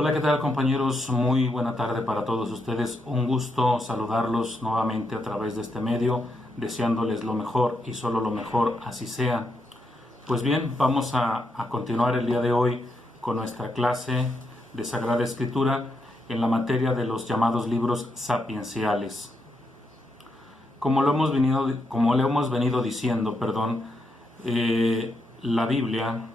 Hola, ¿qué tal compañeros? Muy buena tarde para todos ustedes. Un gusto saludarlos nuevamente a través de este medio, deseándoles lo mejor y solo lo mejor, así sea. Pues bien, vamos a continuar el día de hoy con nuestra clase de Sagrada Escritura en la materia de los llamados libros sapienciales. Como lo hemos venido diciendo, la Biblia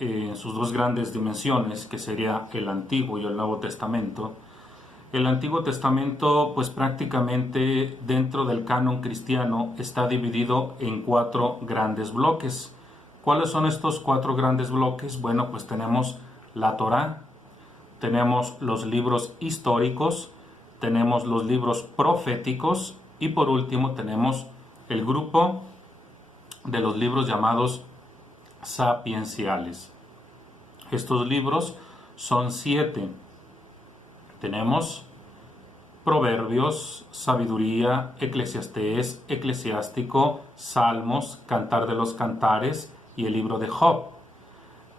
en sus dos grandes dimensiones, que sería el Antiguo y el Nuevo Testamento. El Antiguo Testamento, pues prácticamente dentro del canon cristiano, está dividido en cuatro grandes bloques. ¿Cuáles son estos cuatro grandes bloques? Bueno, pues tenemos la Torá, tenemos los libros históricos, tenemos los libros proféticos y por último tenemos el grupo de los libros llamados sapienciales. Estos libros son 7. Tenemos Proverbios, Sabiduría, Eclesiastés, Eclesiástico, Salmos, Cantar de los Cantares y el libro de Job.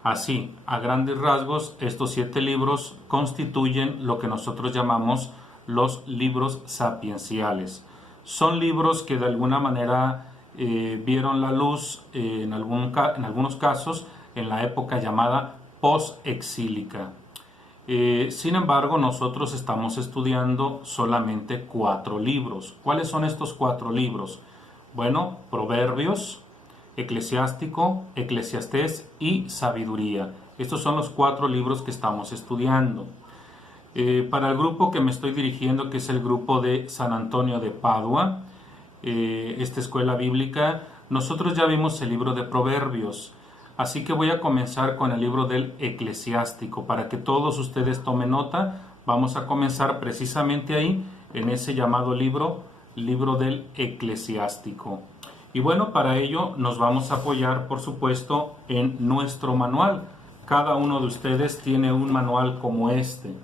Así, a grandes rasgos, estos 7 libros constituyen lo que nosotros llamamos los libros sapienciales. Son libros que de alguna manera vieron la luz en algunos casos en la época llamada post-exílica. Sin embargo, nosotros estamos estudiando solamente 4 libros. ¿Cuáles son estos 4 libros? Bueno, Proverbios, Eclesiástico, Eclesiastés y Sabiduría. Estos son los 4 libros que estamos estudiando. Para el grupo que me estoy dirigiendo, que es el grupo de San Antonio de Padua, esta escuela bíblica, nosotros ya vimos el libro de Proverbios. Así que voy a comenzar con el libro del Eclesiástico. Para que todos ustedes tomen nota, vamos a comenzar precisamente ahí, en ese llamado libro del Eclesiástico. Y bueno, para ello nos vamos a apoyar, por supuesto, en nuestro manual. Cada uno de ustedes tiene un manual como este.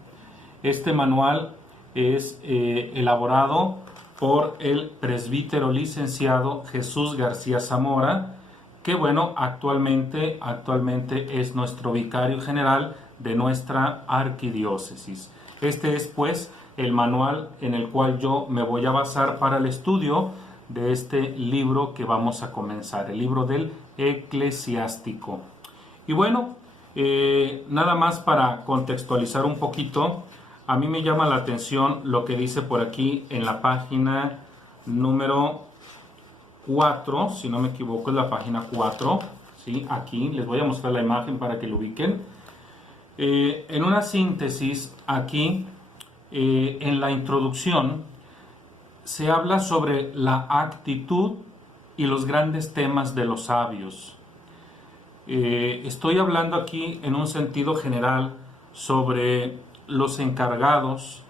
Este manual es elaborado por el presbítero licenciado Jesús García Zamora, que bueno, actualmente es nuestro vicario general de nuestra arquidiócesis. Este es pues el manual en el cual yo me voy a basar para el estudio de este libro que vamos a comenzar, el libro del Eclesiástico. Y bueno, nada más para contextualizar un poquito, a mí me llama la atención lo que dice por aquí en la página número 4, si no me equivoco es la página 4, ¿sí? Aquí les voy a mostrar la imagen para que lo ubiquen. En una síntesis aquí, en la introducción, se habla sobre la actitud y los grandes temas de los sabios. Estoy hablando aquí en un sentido general sobre los encargados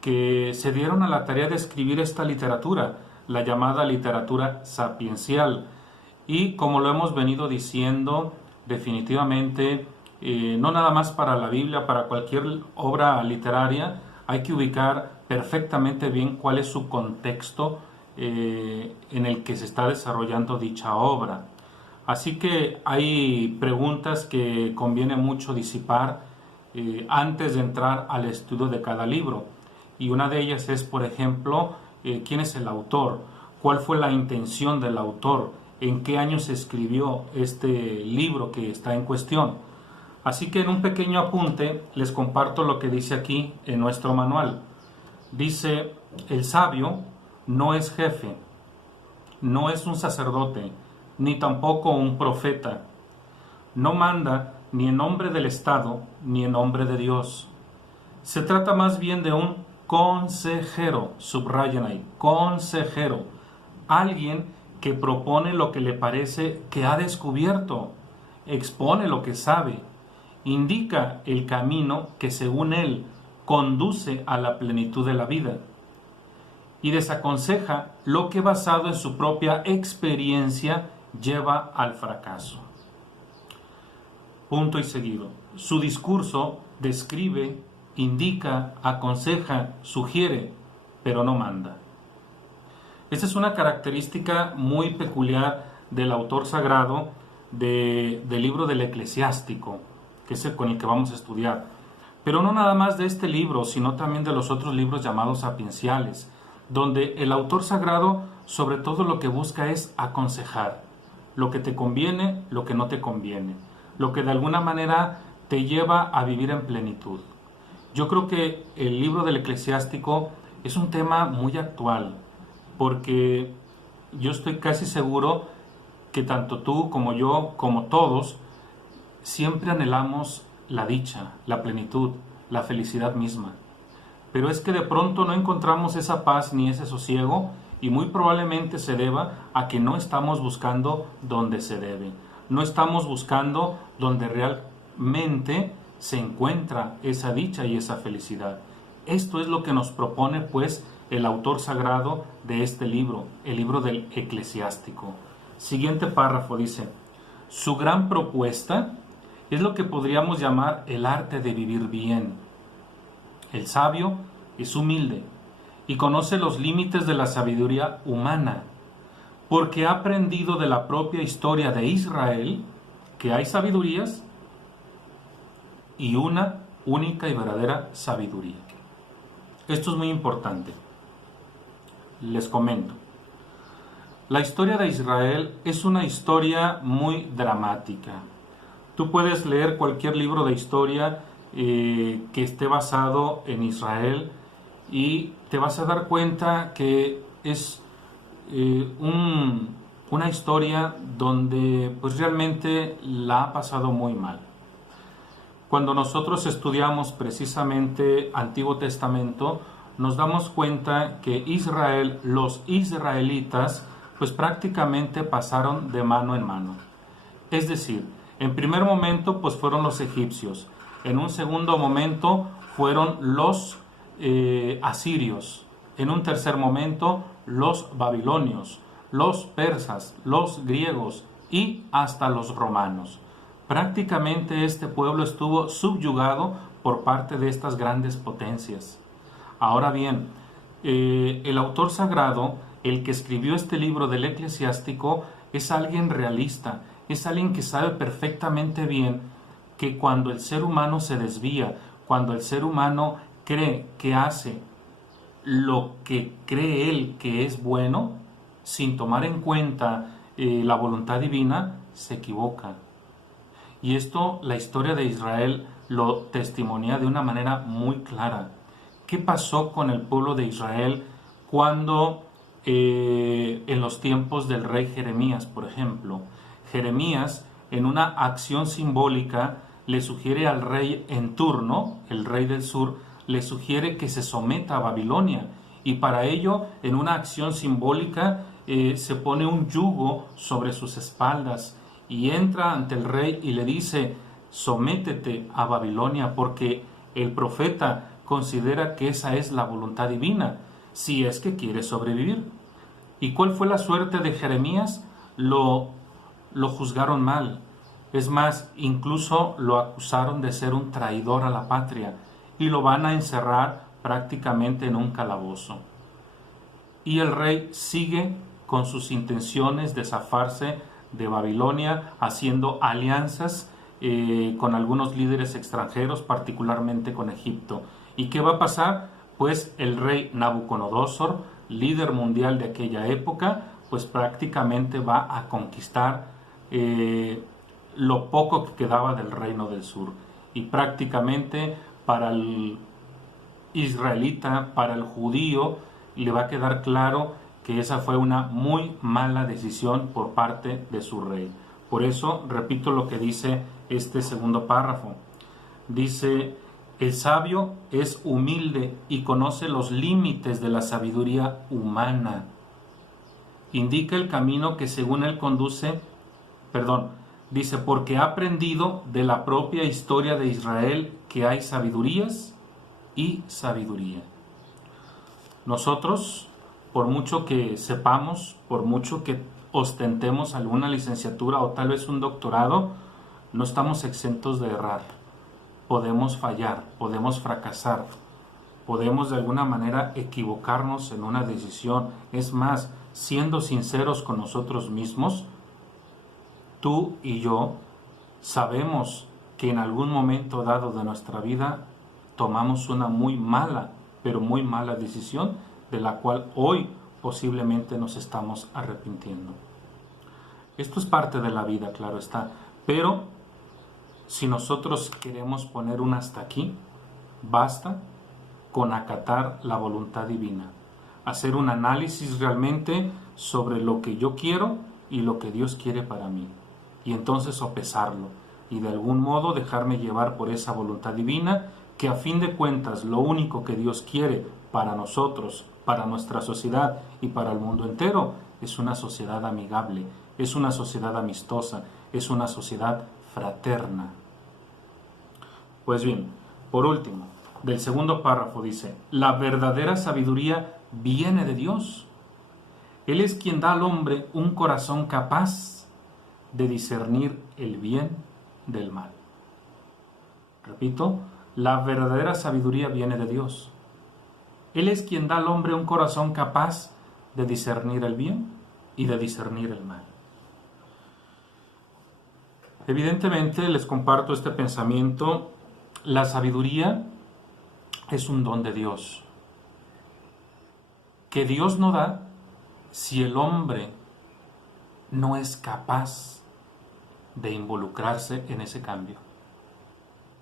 que se dieron a la tarea de escribir esta literatura, la llamada literatura sapiencial. Y como lo hemos venido diciendo, definitivamente, no nada más para la Biblia, para cualquier obra literaria, hay que ubicar perfectamente bien cuál es su contexto en el que se está desarrollando dicha obra. Así que hay preguntas que conviene mucho disipar antes de entrar al estudio de cada libro. Y una de ellas es, por ejemplo, quién es el autor, cuál fue la intención del autor, en qué año se escribió este libro que está en cuestión. Así que en un pequeño apunte les comparto lo que dice aquí en nuestro manual. Dice, el sabio no es jefe, no es un sacerdote, ni tampoco un profeta. No manda ni en nombre del Estado, ni en nombre de Dios. Se trata más bien de un consejero, subrayan ahí, consejero, alguien que propone lo que le parece que ha descubierto, expone lo que sabe, indica el camino que según él conduce a la plenitud de la vida y desaconseja lo que basado en su propia experiencia lleva al fracaso. Punto y seguido. Su discurso describe, indica, aconseja, sugiere, pero no manda. Esta es una característica muy peculiar del autor sagrado del libro del Eclesiástico, que es el con el que vamos a estudiar. Pero no nada más de este libro, sino también de los otros libros llamados sapienciales, donde el autor sagrado sobre todo lo que busca es aconsejar lo que te conviene, lo que no te conviene, lo que de alguna manera te lleva a vivir en plenitud. Yo creo que el libro del Eclesiástico es un tema muy actual, porque yo estoy casi seguro que tanto tú como yo, como todos, siempre anhelamos la dicha, la plenitud, la felicidad misma. Pero es que de pronto no encontramos esa paz ni ese sosiego, y muy probablemente se deba a que no estamos buscando donde se debe. No estamos buscando donde realmente se encuentra esa dicha y esa felicidad. Esto es lo que nos propone pues el autor sagrado de este libro, el libro del Eclesiástico. Siguiente párrafo dice: su gran propuesta es lo que podríamos llamar el arte de vivir bien. El sabio es humilde y conoce los límites de la sabiduría humana, porque ha aprendido de la propia historia de Israel que hay sabidurías y una única y verdadera sabiduría. Esto es muy importante. Les comento. La historia de Israel es una historia muy dramática. Tú puedes leer cualquier libro de historia que esté basado en Israel y te vas a dar cuenta que es una historia donde pues realmente la ha pasado muy mal. Cuando nosotros estudiamos precisamente Antiguo Testamento, nos damos cuenta que Israel, los israelitas, pues prácticamente pasaron de mano en mano. Es decir, en primer momento pues fueron los egipcios, en un segundo momento fueron los asirios, en un tercer momento los babilonios, los persas, los griegos y hasta los romanos. Prácticamente este pueblo estuvo subyugado por parte de estas grandes potencias. Ahora bien, el autor sagrado, el que escribió este libro del Eclesiástico, es alguien realista, es alguien que sabe perfectamente bien que cuando el ser humano se desvía, cuando el ser humano cree que hace lo que cree él que es bueno, sin tomar en cuenta la voluntad divina, se equivoca. Y esto la historia de Israel lo testimonia de una manera muy clara. ¿Qué pasó con el pueblo de Israel cuando en los tiempos del rey Jeremías, por ejemplo? Jeremías, en una acción simbólica, le sugiere al rey en turno, el rey del sur, le sugiere que se someta a Babilonia. Y para ello, en una acción simbólica, se pone un yugo sobre sus espaldas y entra ante el rey y le dice: sométete a Babilonia, porque el profeta considera que esa es la voluntad divina, si es que quiere sobrevivir. ¿Y cuál fue la suerte de Jeremías? Lo juzgaron mal. Es más, incluso lo acusaron de ser un traidor a la patria y lo van a encerrar prácticamente en un calabozo. Y el rey sigue con sus intenciones de zafarse de Babilonia, haciendo alianzas con algunos líderes extranjeros, particularmente con Egipto. ¿Y qué va a pasar? Pues el rey Nabucodonosor, líder mundial de aquella época, pues prácticamente va a conquistar lo poco que quedaba del reino del sur. Y prácticamente para el israelita, para el judío, le va a quedar claro que esa fue una muy mala decisión por parte de su rey. Por eso repito lo que dice este segundo párrafo. Dice: el sabio es humilde y conoce los límites de la sabiduría humana. Indica el camino que según él conduce, dice, porque ha aprendido de la propia historia de Israel que hay sabidurías y sabiduría. Nosotros, por mucho que sepamos, por mucho que ostentemos alguna licenciatura o tal vez un doctorado, no estamos exentos de errar. Podemos fallar, podemos fracasar, podemos de alguna manera equivocarnos en una decisión. Es más, siendo sinceros con nosotros mismos, tú y yo sabemos que en algún momento dado de nuestra vida tomamos una muy mala, pero muy mala decisión, de la cual hoy posiblemente nos estamos arrepintiendo. Esto es parte de la vida, claro está, pero si nosotros queremos poner un hasta aquí, basta con acatar la voluntad divina, hacer un análisis realmente sobre lo que yo quiero y lo que Dios quiere para mí, y entonces sopesarlo y de algún modo dejarme llevar por esa voluntad divina, que a fin de cuentas lo único que Dios quiere para nosotros, para nuestra sociedad y para el mundo entero es una sociedad amigable, es una sociedad amistosa, es una sociedad fraterna. Pues bien, por último, del segundo párrafo dice: la verdadera sabiduría viene de Dios. Él es quien da al hombre un corazón capaz de discernir el bien del mal. Repito, la verdadera sabiduría viene de Dios. Él es quien da al hombre un corazón capaz de discernir el bien y de discernir el mal. Evidentemente les comparto este pensamiento. La sabiduría es un don de Dios, que Dios no da si el hombre no es capaz de involucrarse en ese cambio.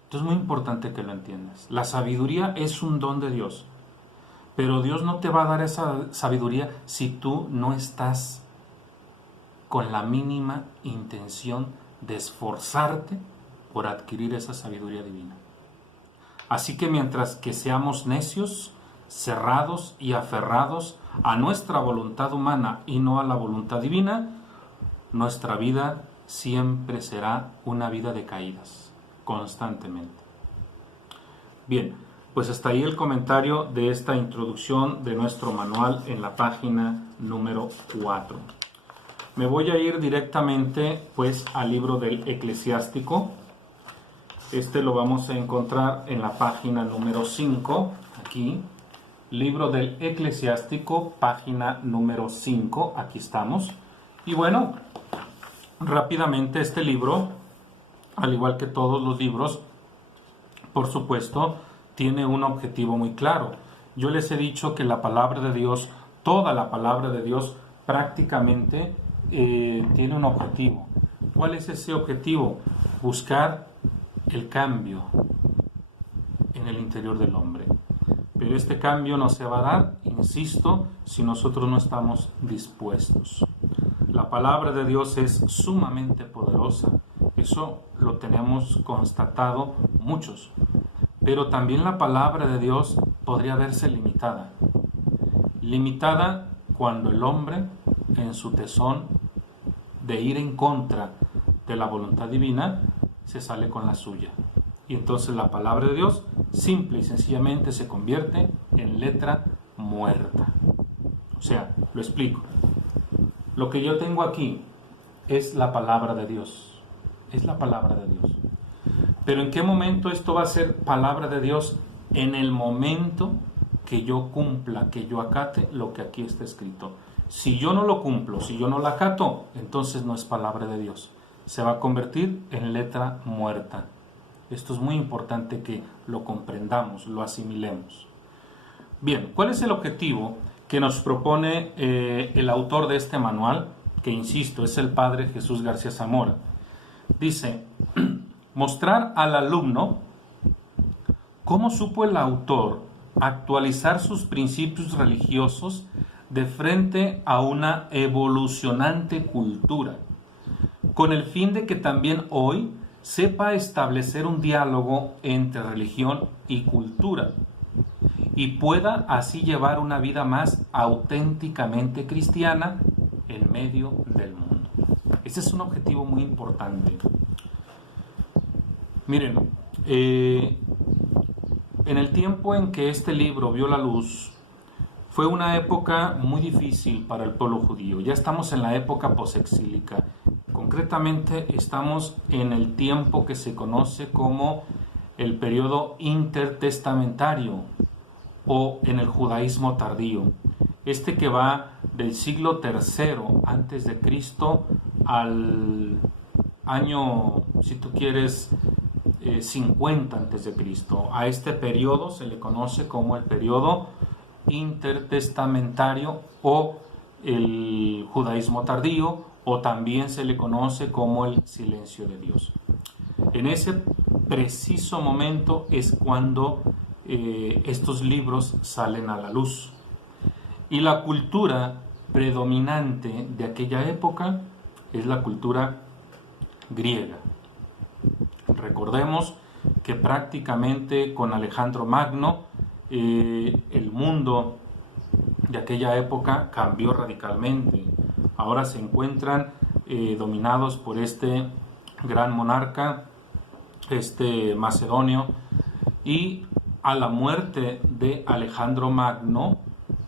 Entonces es muy importante que lo entiendas. La sabiduría es un don de Dios, pero Dios no te va a dar esa sabiduría si tú no estás con la mínima intención de esforzarte por adquirir esa sabiduría divina. Así que mientras que seamos necios, cerrados y aferrados a nuestra voluntad humana y no a la voluntad divina, nuestra vida siempre será una vida de caídas, constantemente. Bien, pues hasta ahí el comentario de esta introducción de nuestro manual en la página número 4. Me voy a ir directamente pues al libro del Eclesiástico. Este lo vamos a encontrar en la página número 5, aquí. Libro del Eclesiástico, página número 5, aquí estamos. Y bueno, rápidamente este libro, al igual que todos los libros, por supuesto, tiene un objetivo muy claro. Yo les he dicho que la palabra de Dios, toda la palabra de Dios, prácticamente tiene un objetivo. ¿Cuál es ese objetivo? Buscar el cambio en el interior del hombre. Pero este cambio no se va a dar, insisto, si nosotros no estamos dispuestos. La palabra de Dios es sumamente poderosa. Eso lo tenemos constatado muchos. Pero también la palabra de Dios podría verse limitada. Limitada cuando el hombre, en su tesón de ir en contra de la voluntad divina, se sale con la suya. Y entonces la palabra de Dios simple y sencillamente se convierte en letra muerta. O sea, lo explico. Lo que yo tengo aquí es la palabra de Dios. Es la palabra de Dios. Pero ¿en qué momento esto va a ser palabra de Dios? En el momento que yo cumpla, que yo acate lo que aquí está escrito. Si yo no lo cumplo, si yo no la acato, entonces no es palabra de Dios. Se va a convertir en letra muerta. Esto es muy importante que lo comprendamos, lo asimilemos. Bien, ¿cuál es el objetivo que nos propone el autor de este manual? Que insisto, es el padre Jesús García Zamora. Dice: mostrar al alumno cómo supo el autor actualizar sus principios religiosos de frente a una evolucionante cultura, con el fin de que también hoy sepa establecer un diálogo entre religión y cultura y pueda así llevar una vida más auténticamente cristiana en medio del mundo. Ese es un objetivo muy importante. Miren, en el tiempo en que este libro vio la luz, fue una época muy difícil para el pueblo judío. Ya estamos en la época posexílica. Concretamente estamos en el tiempo que se conoce como el periodo intertestamentario o en el judaísmo tardío. Este que va del siglo III antes de Cristo al año, si tú quieres, 50 a.C. A este periodo se le conoce como el periodo intertestamentario o el judaísmo tardío, o también se le conoce como el silencio de Dios. En ese preciso momento es cuando estos libros salen a la luz. Y la cultura predominante de aquella época es la cultura griega. Recordemos que prácticamente con Alejandro Magno el mundo de aquella época cambió radicalmente. Ahora se encuentran dominados por este gran monarca, macedonio, y a la muerte de Alejandro Magno,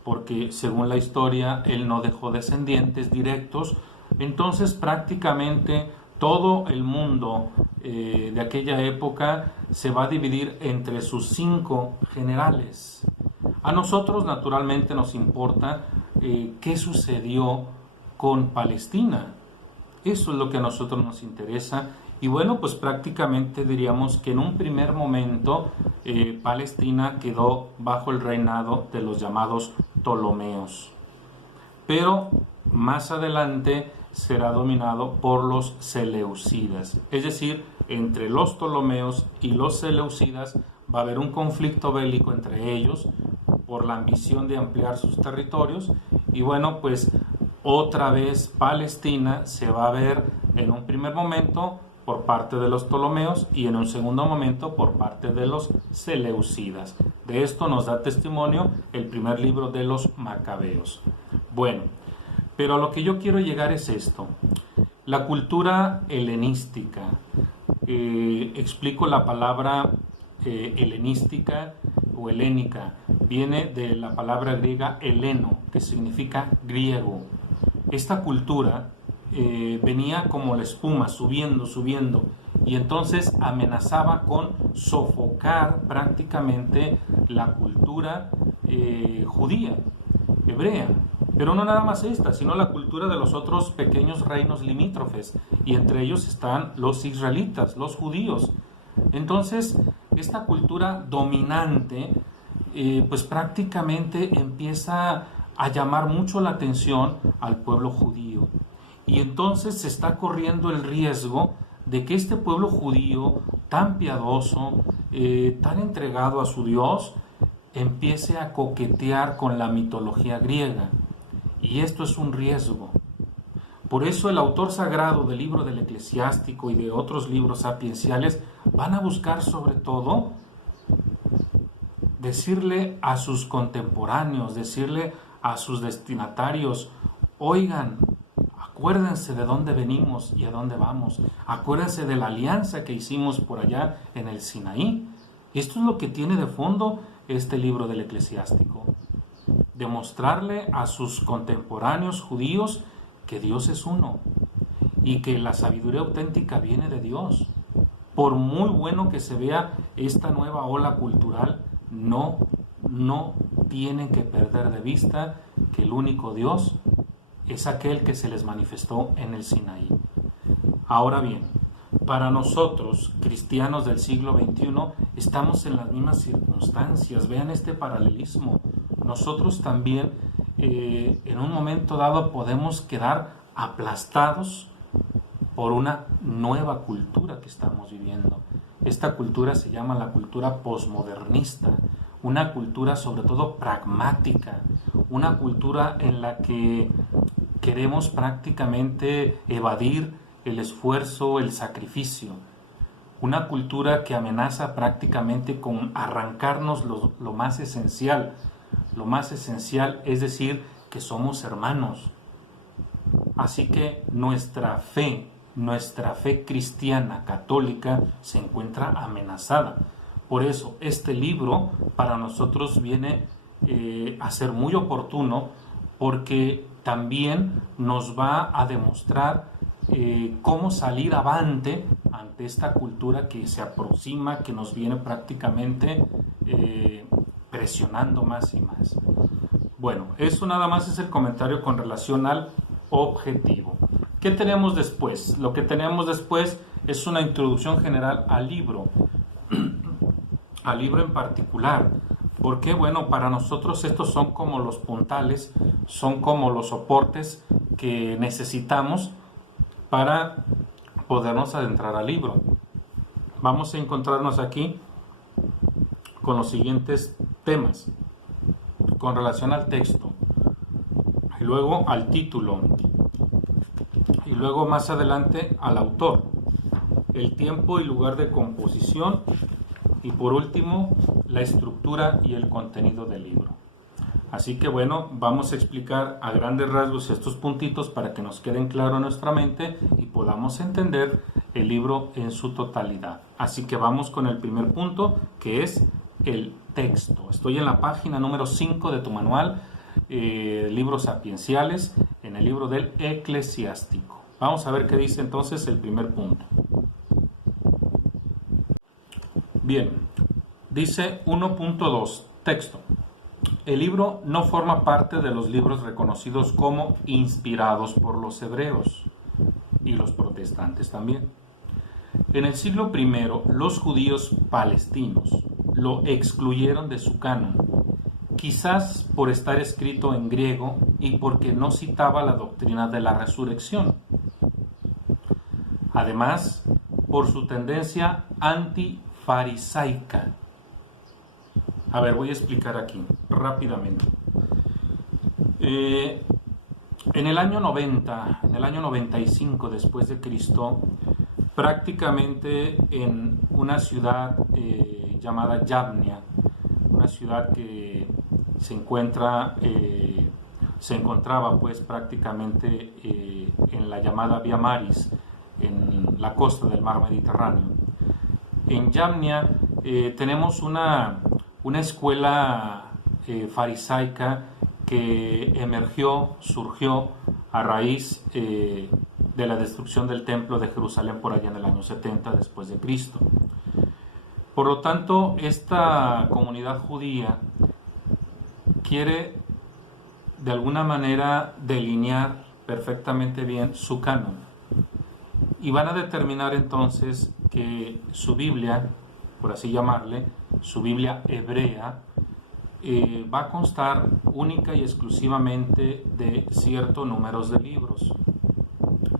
porque según la historia él no dejó descendientes directos, entonces prácticamente todo el mundo de aquella época se va a dividir entre sus 5 generales. A nosotros naturalmente nos importa qué sucedió con Palestina. Eso es lo que a nosotros nos interesa. Y bueno, pues prácticamente diríamos que en un primer momento Palestina quedó bajo el reinado de los llamados Ptolomeos. Pero más adelante será dominado por los Seleucidas. Es decir, entre los Ptolomeos y los Seleucidas va a haber un conflicto bélico entre ellos por la ambición de ampliar sus territorios. Y bueno, pues otra vez Palestina se va a ver en un primer momento por parte de los Ptolomeos y en un segundo momento por parte de los Seleucidas. De esto nos da testimonio el primer libro de los Macabeos. Bueno, pero a lo que yo quiero llegar es esto. La cultura helenística. Explico la palabra helenística o helénica. Viene de la palabra griega heleno, que significa griego. Esta cultura venía como la espuma, subiendo, y entonces amenazaba con sofocar prácticamente la cultura judía, hebrea. Pero no nada más esta, sino la cultura de los otros pequeños reinos limítrofes, y entre ellos están los israelitas, los judíos. Entonces, esta cultura dominante, pues prácticamente empieza a llamar mucho la atención al pueblo judío. Y entonces se está corriendo el riesgo de que este pueblo judío, tan piadoso, tan entregado a su Dios, empiece a coquetear con la mitología griega. Y esto es un riesgo. Por eso el autor sagrado del libro del Eclesiástico y de otros libros sapienciales van a buscar sobre todo decirle a sus contemporáneos, decirle a sus destinatarios: oigan, acuérdense de dónde venimos y a dónde vamos. Acuérdense de la alianza que hicimos por allá en el Sinaí. Esto es lo que tiene de fondo este libro del Eclesiástico. Demostrarle a sus contemporáneos judíos que Dios es uno y que la sabiduría auténtica viene de Dios. Por muy bueno que se vea esta nueva ola cultural, no tienen que perder de vista que el único Dios es aquel que se les manifestó en el Sinaí. Ahora bien, para nosotros, cristianos del siglo XXI, estamos en las mismas circunstancias. Vean este paralelismo. Nosotros también, en un momento dado, podemos quedar aplastados por una nueva cultura que estamos viviendo. Esta cultura se llama la cultura posmodernista, una cultura sobre todo pragmática, una cultura en la que queremos prácticamente evadir el esfuerzo, el sacrificio. Una cultura que amenaza prácticamente con arrancarnos lo más esencial. Lo más esencial es decir que somos hermanos. Así que nuestra fe cristiana, católica, se encuentra amenazada. Por eso este libro para nosotros viene a ser muy oportuno, porque también nos va a demostrar cómo salir avante ante esta cultura que se aproxima, que nos viene prácticamente presionando más y más. Bueno, eso nada más es el comentario con relación al objetivo. ¿Qué tenemos después? Lo que tenemos después es una introducción general al libro. al libro en particular. ¿Por qué? Bueno, para nosotros estos son como los puntales, son como los soportes que necesitamos para podernos adentrar al libro. Vamos a encontrarnos aquí con los siguientes temas con relación al texto, y luego al título, y luego más adelante al autor, el tiempo y lugar de composición, y por último la estructura y el contenido del libro. Así que bueno, vamos a explicar a grandes rasgos estos puntitos para que nos queden claros en nuestra mente y podamos entender el libro en su totalidad. Así que vamos con el primer punto, que es el texto. Estoy en la página número 5 de tu manual, libros sapienciales, en el libro del Eclesiástico. Vamos a ver qué dice entonces el primer punto. Bien, dice 1.2, texto. El libro no forma parte de los libros reconocidos como inspirados por los hebreos y los protestantes también. En el siglo I, los judíos palestinos lo excluyeron de su canon, quizás por estar escrito en griego y porque no citaba la doctrina de la resurrección. Además, por su tendencia antifarisaica. A ver, voy a explicar aquí rápidamente. En el año 90, en el año 95 después de Cristo, prácticamente en una ciudad llamada Yavnia, una ciudad que se encontraba pues prácticamente en la llamada Via Maris, en la costa del mar Mediterráneo. En Yavnia tenemos una escuela farisaica que surgió a raíz de la destrucción del templo de Jerusalén por allá en el año 70 después de Cristo. Por lo tanto, esta comunidad judía quiere de alguna manera delinear perfectamente bien su canon y van a determinar entonces que su Biblia, por así llamarle, su Biblia hebrea, va a constar única y exclusivamente de ciertos números de libros.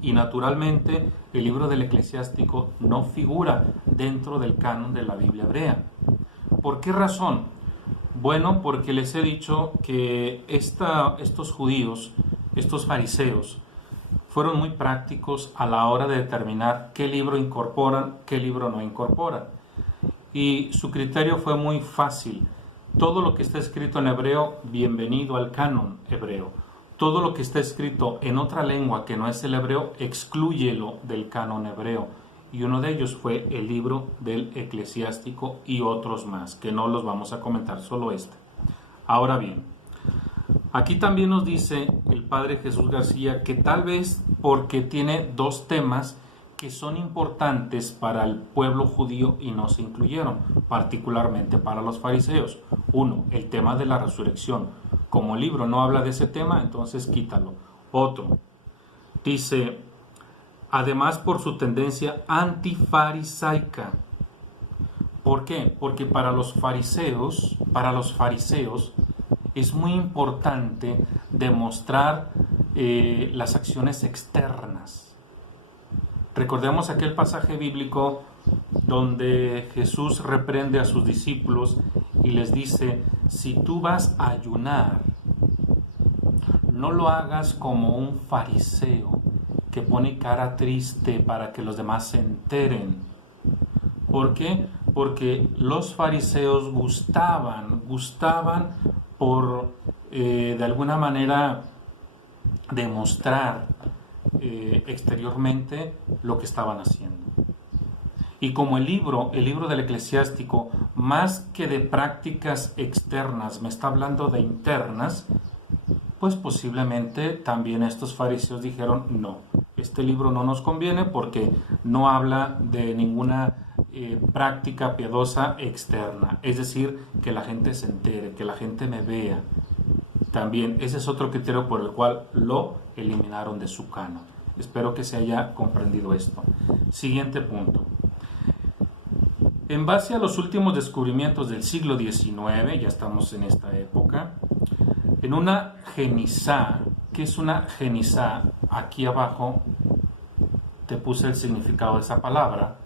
Y naturalmente el libro del Eclesiástico no figura dentro del canon de la Biblia hebrea. ¿Por qué razón? Bueno, porque les he dicho que estos judíos, estos fariseos, fueron muy prácticos a la hora de determinar qué libro incorporan, qué libro no incorporan. Y su criterio fue muy fácil. Todo lo que está escrito en hebreo, bienvenido al canon hebreo. Todo lo que está escrito en otra lengua que no es el hebreo, exclúyelo del canon hebreo. Y uno de ellos fue el libro del Eclesiástico y otros más, que no los vamos a comentar, solo este. Ahora bien, aquí también nos dice el padre Jesús García que tal vez porque tiene dos temas que son importantes para el pueblo judío y no se incluyeron, particularmente para los fariseos. Uno, el tema de la resurrección. Como el libro no habla de ese tema, entonces quítalo. Otro, dice, además por su tendencia antifarisaica. ¿Por qué? Porque para los fariseos es muy importante demostrar las acciones externas. Recordemos aquel pasaje bíblico donde Jesús reprende a sus discípulos y les dice, si tú vas a ayunar, no lo hagas como un fariseo que pone cara triste para que los demás se enteren. ¿Por qué? Porque los fariseos gustaban por de alguna manera demostrar exteriormente lo que estaban haciendo. Y como el libro del Eclesiástico, más que de prácticas externas, me está hablando de internas, pues posiblemente también estos fariseos dijeron, no, este libro no nos conviene porque no habla de ninguna práctica piadosa externa, es decir, que la gente se entere, que la gente me vea. También ese es otro criterio por el cual lo eliminaron de su canon. Espero que se haya comprendido esto. Siguiente punto. En base a los últimos descubrimientos del siglo XIX, ya estamos en esta época, en una genisá, ¿qué es una genisá? Aquí abajo te puse el significado de esa palabra.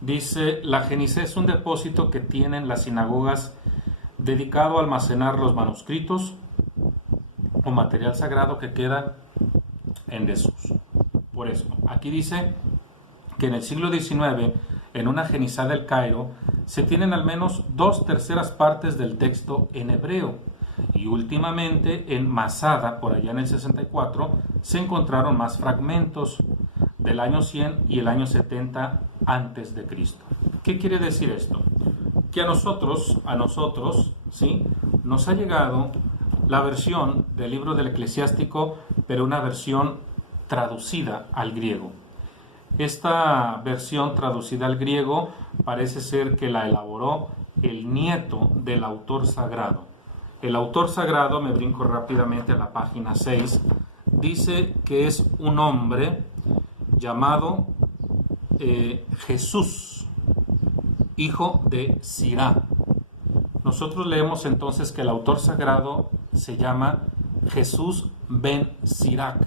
Dice, la genisá es un depósito que tienen las sinagogas dedicado a almacenar los manuscritos o material sagrado que queda en desuso. Por eso, aquí dice que en el siglo XIX, en una genisá del Cairo, se tienen al menos 2/3 partes del texto en hebreo. Y últimamente en Masada, por allá en el 64, se encontraron más fragmentos del año 100 y el año 70 antes de Cristo. ¿Qué quiere decir esto? Que a nosotros, ¿sí?, nos ha llegado la versión del libro del Eclesiástico, pero una versión traducida al griego. Esta versión traducida al griego parece ser que la elaboró el nieto del autor sagrado. El autor sagrado, me brinco rápidamente a la página 6, dice que es un hombre llamado Jesús, hijo de Sirá. Nosotros leemos entonces que el autor sagrado se llama Jesús ben Sirac.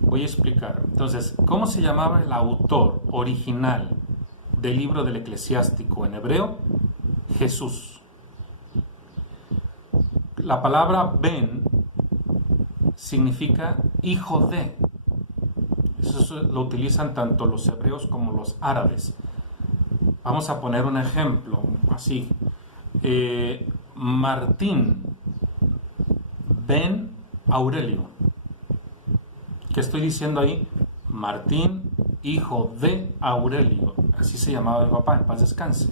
Voy a explicar. Entonces, ¿cómo se llamaba el autor original del libro del Eclesiástico en hebreo? Jesús. La palabra ben significa hijo de. Eso lo utilizan tanto los hebreos como los árabes. Vamos a poner un ejemplo así. Martín ben Aurelio. ¿Qué estoy diciendo ahí? Martín, hijo de Aurelio. Así se llamaba el papá, en paz descanse.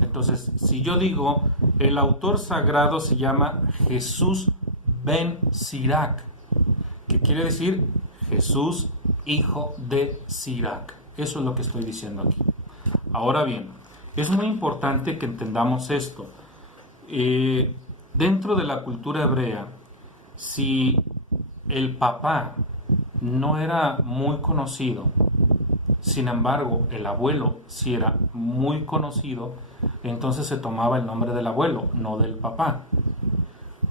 Entonces, si yo digo, el autor sagrado se llama Jesús ben Sirac, ¿qué quiere decir? Jesús, hijo de Sirac. Eso es lo que estoy diciendo aquí. Ahora bien, es muy importante que entendamos esto. Dentro de la cultura hebrea, si el papá no era muy conocido, sin embargo el abuelo sí era muy conocido, entonces se tomaba el nombre del abuelo, no del papá.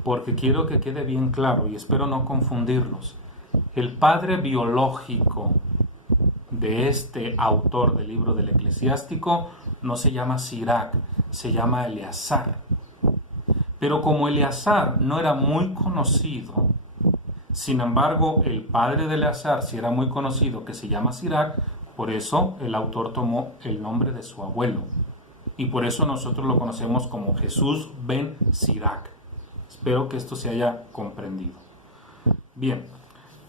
Porque quiero que quede bien claro y espero no confundirlos. El padre biológico de este autor del libro del Eclesiástico no se llama Sirac, se llama Eleazar. Pero como Eleazar no era muy conocido, sin embargo el padre de Eleazar sí era muy conocido, que se llama Sirac, por eso el autor tomó el nombre de su abuelo. Y por eso nosotros lo conocemos como Jesús ben Sirac. Espero que esto se haya comprendido. Bien,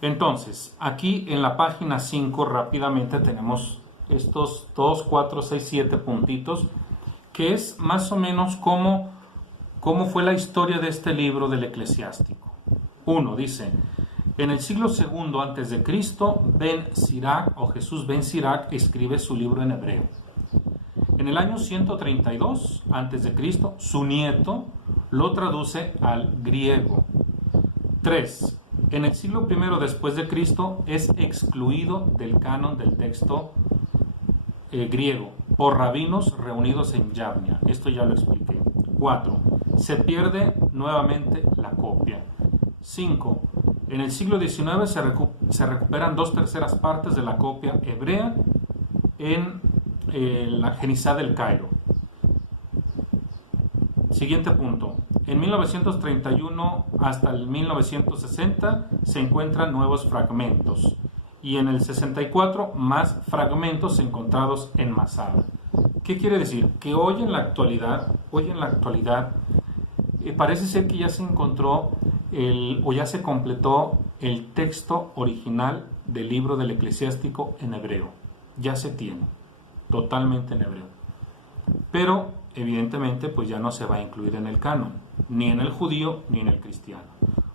entonces, aquí en la página 5 rápidamente tenemos estos 2, 4, 6, 7 puntitos, que es más o menos cómo fue la historia de este libro del Eclesiástico. 1. Dice, en el siglo II antes de Cristo, Ben Sirac o Jesús ben Sirac escribe su libro en hebreo. En el año 132 antes de Cristo, su nieto lo traduce al griego. 3. En el siglo I después de Cristo es excluido del canon del texto griego por rabinos reunidos en Yavnia. Esto ya lo expliqué. 4. Se pierde nuevamente la copia. 5. En el siglo XIX se recuperan 2/3 partes de la copia hebrea en la Genisá del Cairo. Siguiente punto. En 1931 hasta el 1960 se encuentran nuevos fragmentos y en el 64 más fragmentos encontrados en Masada. ¿Qué quiere decir? Que hoy en la actualidad parece ser que ya se encontró o ya se completó el texto original del libro del Eclesiástico en hebreo. Ya se tiene, totalmente en hebreo. Pero evidentemente pues ya no se va a incluir en el canon, ni en el judío ni en el cristiano.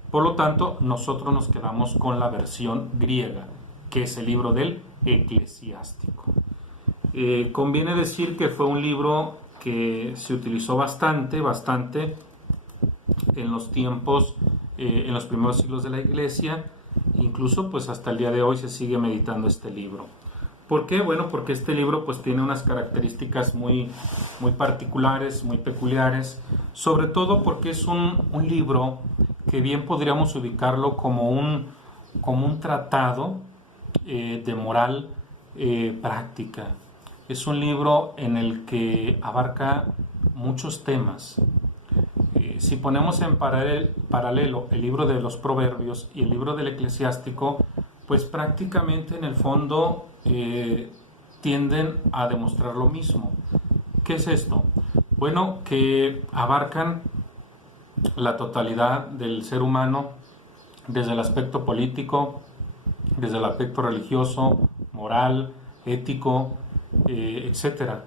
Por lo tanto, nosotros nos quedamos con la versión griega, que es el libro del Eclesiástico. Conviene decir que fue un libro que se utilizó bastante en los tiempos, en los primeros siglos de la Iglesia, incluso pues hasta el día de hoy se sigue meditando este libro. ¿Por qué? Bueno, porque este libro pues tiene unas características muy particulares, muy peculiares, sobre todo porque es un libro que bien podríamos ubicarlo como un tratado de moral práctica. Es un libro en el que abarca muchos temas. Si ponemos en paralelo el libro de los Proverbios y el libro del Eclesiástico, pues prácticamente en el fondo tienden a demostrar lo mismo. ¿Qué es esto? Bueno, que abarcan la totalidad del ser humano desde el aspecto político, desde el aspecto religioso, moral, ético, etcétera.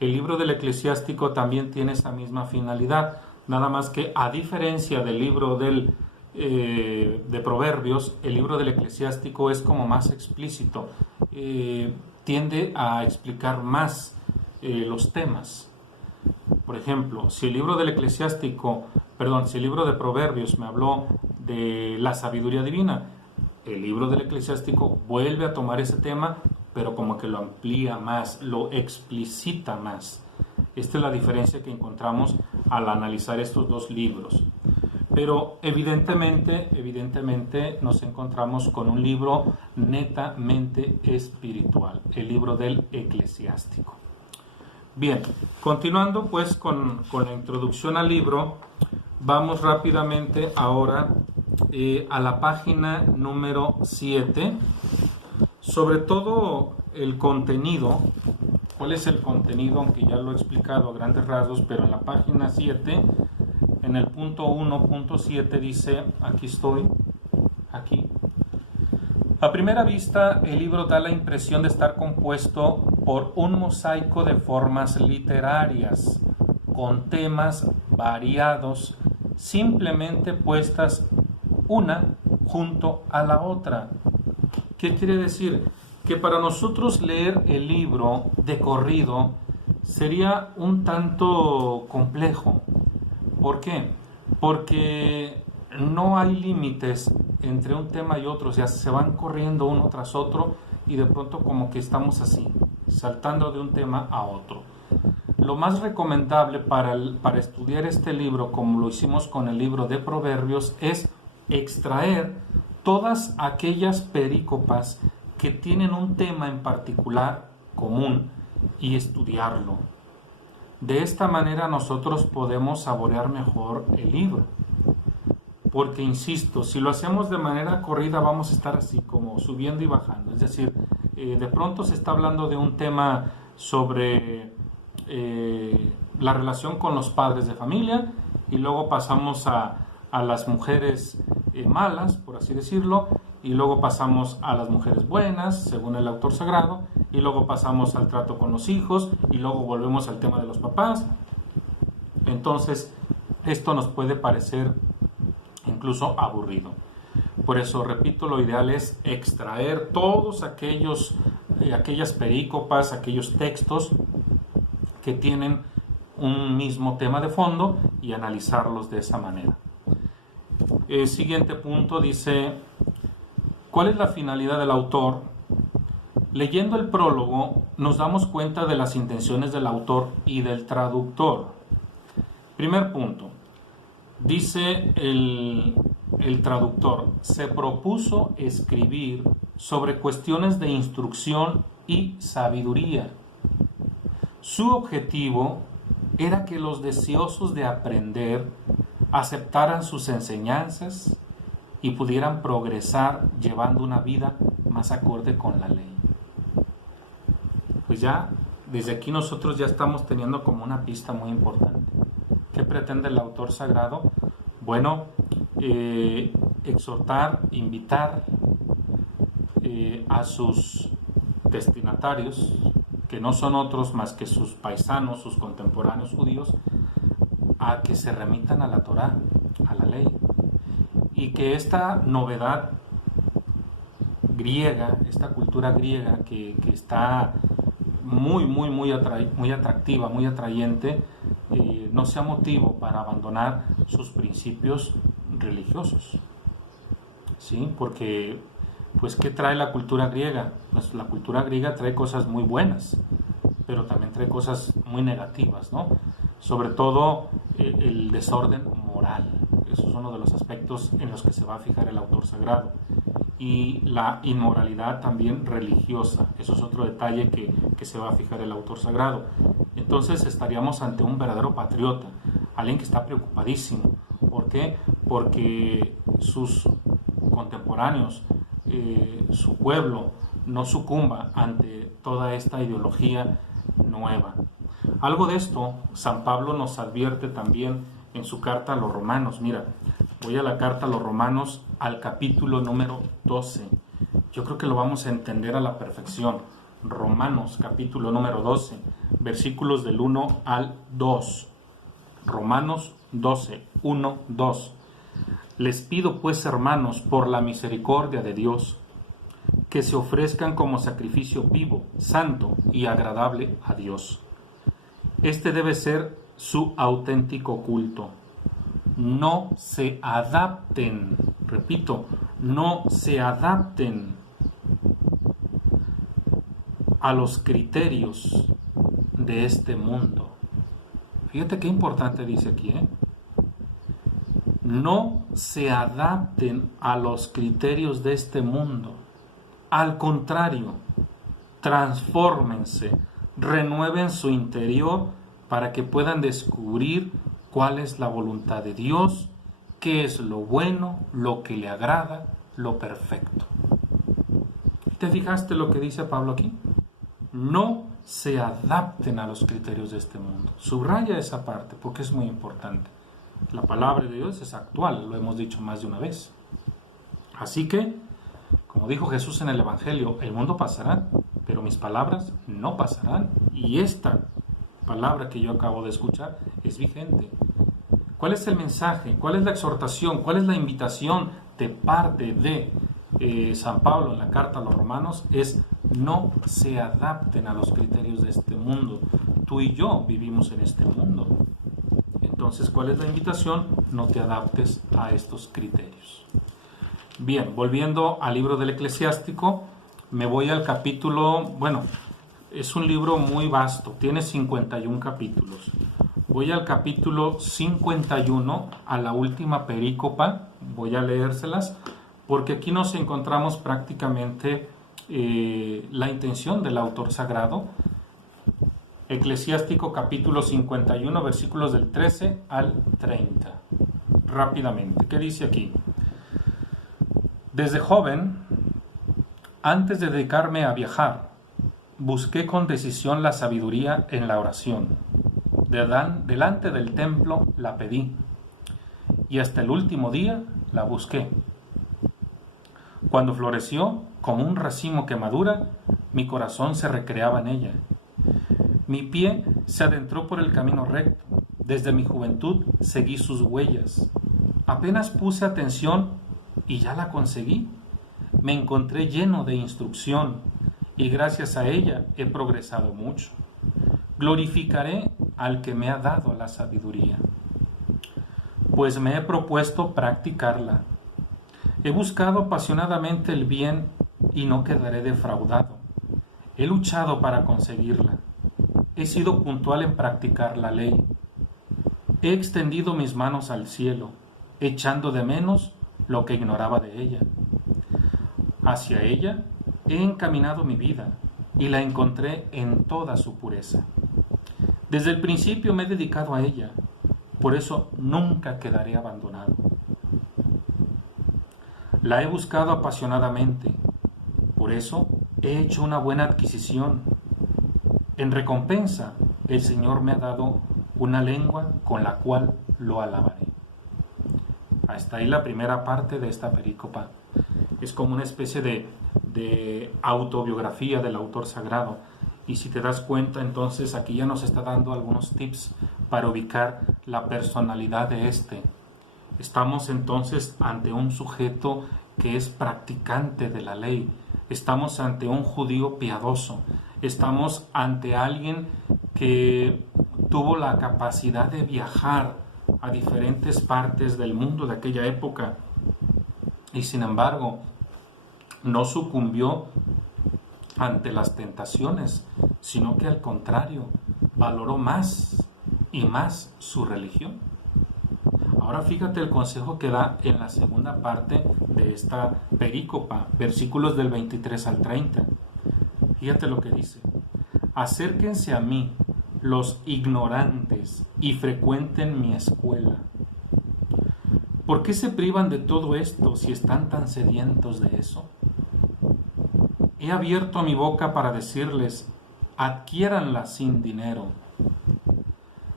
El libro del Eclesiástico también tiene esa misma finalidad, nada más que a diferencia del libro de Proverbios, el libro del Eclesiástico es como más explícito, tiende a explicar más los temas. Por ejemplo, si el libro del si el libro de Proverbios me habló de la sabiduría divina, el libro del Eclesiástico vuelve a tomar ese tema, pero como que lo amplía más, lo explicita más. Esta es la diferencia que encontramos al analizar estos dos libros. Pero evidentemente nos encontramos con un libro netamente espiritual, el libro del Eclesiástico. Bien, continuando pues con la introducción al libro, vamos rápidamente ahora a la página número 7. Sobre todo el contenido, ¿cuál es el contenido? Aunque ya lo he explicado a grandes rasgos, pero en la página 7, en el punto 1.7 dice, aquí estoy, aquí. A primera vista, el libro da la impresión de estar compuesto por un mosaico de formas literarias, con temas variados, simplemente puestas una junto a la otra. ¿Qué quiere decir? Que para nosotros leer el libro de corrido sería un tanto complejo. ¿Por qué? Porque no hay límites entre un tema y otro, o sea, se van corriendo uno tras otro y de pronto como que estamos así, saltando de un tema a otro. Lo más recomendable para estudiar este libro, como lo hicimos con el libro de Proverbios, es extraer todas aquellas perícopas que tienen un tema en particular común y estudiarlo. De esta manera nosotros podemos saborear mejor el libro. Porque, insisto, si lo hacemos de manera corrida vamos a estar así como subiendo y bajando. Es decir, de pronto se está hablando de un tema sobre la relación con los padres de familia y luego pasamos a las mujeres malas, por así decirlo, y luego pasamos a las mujeres buenas, según el autor sagrado, y luego pasamos al trato con los hijos, y luego volvemos al tema de los papás. Entonces, esto nos puede parecer incluso aburrido. Por eso, repito, lo ideal es extraer todos aquellas perícopas, aquellos textos que tienen un mismo tema de fondo y analizarlos de esa manera. El siguiente punto dice, ¿cuál es la finalidad del autor? Leyendo el prólogo nos damos cuenta de las intenciones del autor y del traductor. Primer punto, dice el traductor, se propuso escribir sobre cuestiones de instrucción y sabiduría. Su objetivo era que los deseosos de aprender aceptaran sus enseñanzas y pudieran progresar llevando una vida más acorde con la ley. Pues ya desde aquí nosotros ya estamos teniendo como una pista muy importante. ¿Qué pretende el autor sagrado? Bueno, exhortar, invitar a sus destinatarios, que no son otros más que sus paisanos, sus contemporáneos judíos, a que se remitan a la Torá, a la ley, y que esta novedad griega, esta cultura griega que está muy atractiva, muy atrayente, no sea motivo para abandonar sus principios religiosos, ¿sí? Porque Pues, ¿qué trae la cultura griega? Pues la cultura griega trae cosas muy buenas, pero también trae cosas muy negativas, ¿no? Sobre todo el desorden moral. Eso es uno de los aspectos en los que se va a fijar el autor sagrado. Y la inmoralidad también religiosa. Eso es otro detalle que se va a fijar el autor sagrado. Entonces estaríamos ante un verdadero patriota, alguien que está preocupadísimo. ¿Por qué? Porque sus contemporáneos, su pueblo, no sucumba ante toda esta ideología nueva. Algo de esto San Pablo nos advierte también en su carta a los romanos. Mira, voy a la carta a los romanos al capítulo número 12. Yo creo que lo vamos a entender a la perfección. Romanos capítulo número 12, versículos del 1 al 2. Romanos 12, 1, 2. Les pido pues, hermanos, por la misericordia de Dios, que se ofrezcan como sacrificio vivo, santo y agradable a Dios. Este debe ser su auténtico culto. No se adapten, repito, no se adapten a los criterios de este mundo. Fíjate qué importante dice aquí, ¿eh? No se adapten a los criterios de este mundo. Al contrario, transfórmense, renueven su interior para que puedan descubrir cuál es la voluntad de Dios, qué es lo bueno, lo que le agrada, lo perfecto. ¿Te fijaste lo que dice Pablo aquí? No se adapten a los criterios de este mundo. Subraya esa parte porque es muy importante. La palabra de Dios es actual, lo hemos dicho más de una vez. Así que, como dijo Jesús en el Evangelio, el mundo pasará, pero mis palabras no pasarán. Y esta palabra que yo acabo de escuchar es vigente. ¿Cuál es el mensaje? ¿Cuál es la exhortación? ¿Cuál es la invitación de parte de San Pablo en la carta a los romanos? Es no se adapten a los criterios de este mundo. Tú y yo vivimos en este mundo. Entonces, ¿cuál es la invitación? No te adaptes a estos criterios. Bien, volviendo al libro del Eclesiástico, me voy al capítulo, bueno, es un libro muy vasto, tiene 51 capítulos. Voy al capítulo 51, a la última perícopa, voy a leérselas, porque aquí nos encontramos prácticamente la intención del autor sagrado. Eclesiástico capítulo 51, versículos del 13 al 30. Rápidamente, ¿qué dice aquí? Desde joven, antes de dedicarme a viajar, busqué con decisión la sabiduría en la oración. Delante del templo la pedí, y hasta el último día la busqué. Cuando floreció, como un racimo que madura, mi corazón se recreaba en ella. Mi pie se adentró por el camino recto. Desde mi juventud seguí sus huellas. Apenas puse atención y ya la conseguí. Me encontré lleno de instrucción y gracias a ella he progresado mucho. Glorificaré al que me ha dado la sabiduría, pues me he propuesto practicarla. He buscado apasionadamente el bien y no quedaré defraudado. He luchado para conseguirla. He sido puntual en practicar la ley. He extendido mis manos al cielo, echando de menos lo que ignoraba de ella. Hacia ella he encaminado mi vida y la encontré en toda su pureza. Desde el principio me he dedicado a ella, por eso nunca quedaré abandonado. La he buscado apasionadamente, por eso he hecho una buena adquisición. En recompensa, el Señor me ha dado una lengua con la cual lo alabaré. Hasta ahí la primera parte de esta perícopa. Es como una especie de autobiografía del autor sagrado. Y si te das cuenta, entonces aquí ya nos está dando algunos tips para ubicar la personalidad de este. Estamos entonces ante un sujeto que es practicante de la ley. Estamos ante un judío piadoso. Estamos ante alguien que tuvo la capacidad de viajar a diferentes partes del mundo de aquella época y sin embargo no sucumbió ante las tentaciones, sino que al contrario, valoró más y más su religión. Ahora fíjate el consejo que da en la segunda parte de esta perícopa, versículos del 23 al 30. Fíjate lo que dice: acérquense a mí los ignorantes y frecuenten mi escuela. ¿Por qué se privan de todo esto si están tan sedientos de eso? He abierto mi boca para decirles: adquiéranla sin dinero.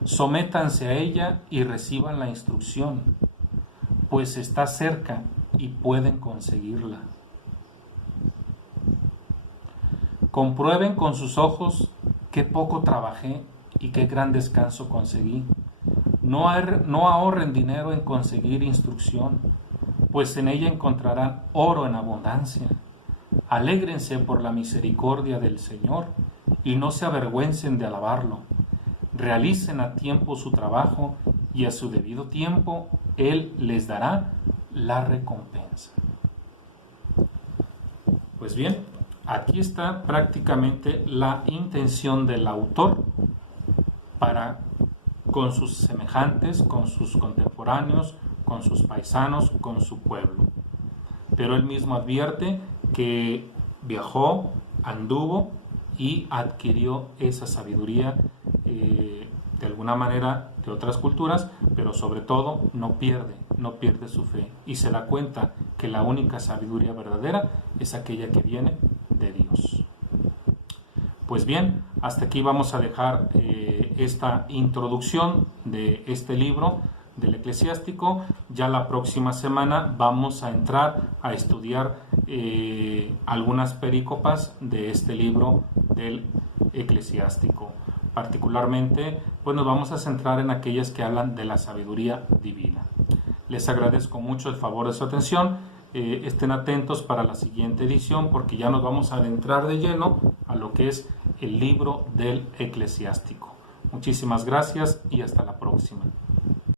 Sométanse a ella y reciban la instrucción, pues está cerca y pueden conseguirla. Comprueben con sus ojos qué poco trabajé y qué gran descanso conseguí. No ahorren dinero en conseguir instrucción, pues en ella encontrarán oro en abundancia. Alégrense por la misericordia del Señor y no se avergüencen de alabarlo. Realicen a tiempo su trabajo y a su debido tiempo Él les dará la recompensa. Pues bien, aquí está prácticamente la intención del autor para con sus semejantes, con sus contemporáneos, con sus paisanos, con su pueblo. Pero él mismo advierte que viajó, anduvo y adquirió esa sabiduría de alguna manera de otras culturas, pero sobre todo no pierde su fe y se da cuenta que la única sabiduría verdadera es aquella que viene de Dios. Pues bien, hasta aquí vamos a dejar esta introducción de este libro del Eclesiástico. Ya la próxima semana vamos a entrar a estudiar algunas perícopas de este libro del Eclesiástico. Particularmente, pues nos vamos a centrar en aquellas que hablan de la sabiduría divina. Les agradezco mucho el favor de su atención. Estén atentos para la siguiente edición, porque ya nos vamos a adentrar de lleno a lo que es el libro del Eclesiástico. Muchísimas gracias y hasta la próxima.